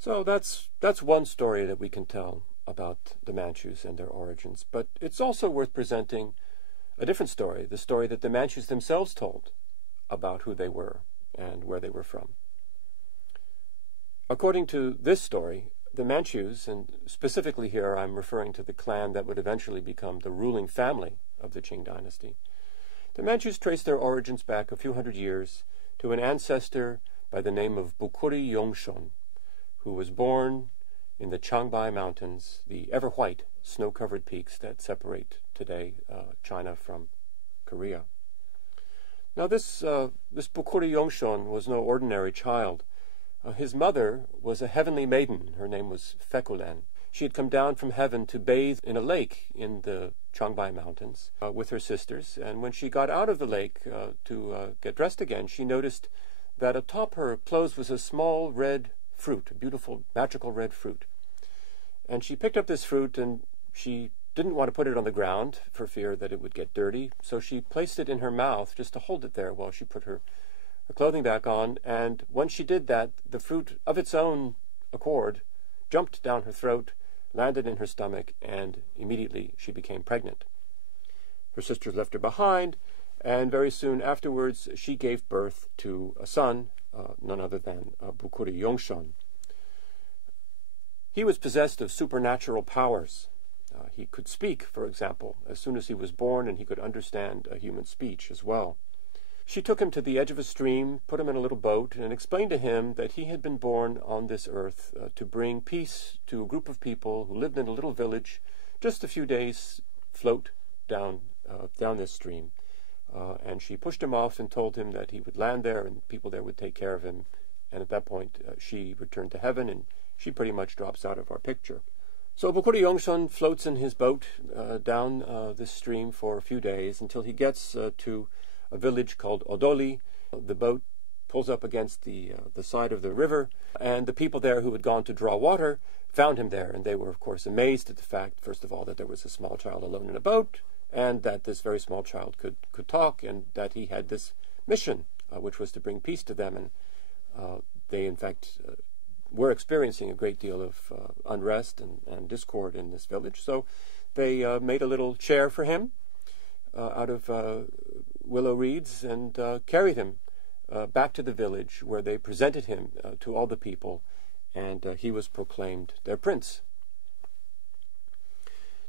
So that's one story that we can tell about the Manchus and their origins. But it's also worth presenting a different story, the story that the Manchus themselves told about who they were and where they were from. According to this story, the Manchus, and specifically here I'm referring to the clan that would eventually become the ruling family of the Qing dynasty, the Manchus trace their origins back a few hundred years to an ancestor by the name of Bukuri Yongshon, who was born in the Changbai Mountains, the ever-white snow-covered peaks that separate today China from Korea. Now this Bukuri Yongshon was no ordinary child. His mother was a heavenly maiden. Her name was Fekulen. She had come down from heaven to bathe in a lake in the Changbai Mountains with her sisters, and when she got out of the lake to get dressed again, she noticed that atop her clothes was a small red fruit, a beautiful magical red fruit. And she picked up this fruit, and she didn't want to put it on the ground for fear that it would get dirty, so she placed it in her mouth just to hold it there while she put her clothing back on. And once she did that, the fruit of its own accord jumped down her throat, landed in her stomach, and immediately she became pregnant. Her sisters left her behind, and very soon afterwards she gave birth to a son, none other than Bukuri Yongshon. He was possessed of supernatural powers. He could speak, for example, as soon as he was born, and he could understand human speech as well. She took him to the edge of a stream, put him in a little boat, and explained to him that he had been born on this earth to bring peace to a group of people who lived in a little village, just a few days float down this stream. And she pushed him off and told him that he would land there and people there would take care of him. And at that point, she returned to heaven, and she pretty much drops out of our picture. So Bukuri Yongshon floats in his boat down this stream for a few days until he gets to a village called Odoli. The boat pulls up against the side of the river, and the people there who had gone to draw water found him there, and they were, of course, amazed at the fact, first of all, that there was a small child alone in a boat, and that this very small child could talk, and that he had this mission, which was to bring peace to them. And they, in fact, were experiencing a great deal of unrest and discord in this village. So they made a little chair for him out of willow reeds and carried him back to the village, where they presented him to all the people, and he was proclaimed their prince.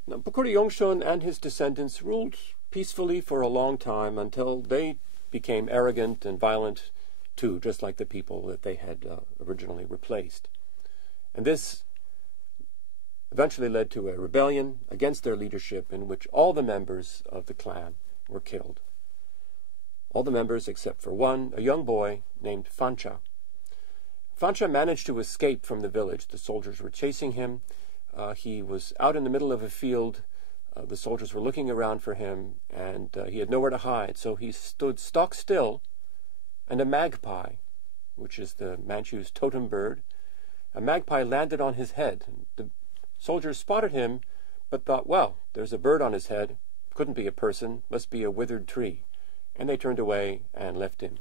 Now, Bukuri Yongshon and his descendants ruled peacefully for a long time until they became arrogant and violent too, just like the people that they had originally replaced. And this eventually led to a rebellion against their leadership, in which all the members of the clan were killed. All the members except for one, a young boy named Fancha. Fancha managed to escape from the village. The soldiers were chasing him. He was out in the middle of a field. The soldiers were looking around for him, and he had nowhere to hide. So he stood stock still, and a magpie, which is the Manchu's totem bird, a magpie landed on his head. The soldiers spotted him, but thought, well, there's a bird on his head. Couldn't be a person. Must be a withered tree. And they turned away and left him.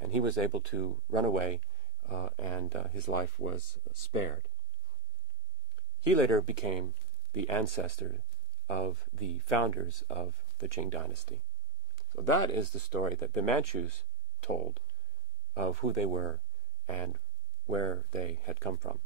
And he was able to run away, and his life was spared. He later became the ancestor of the founders of the Qing dynasty. So that is the story that the Manchus told of who they were and where they had come from.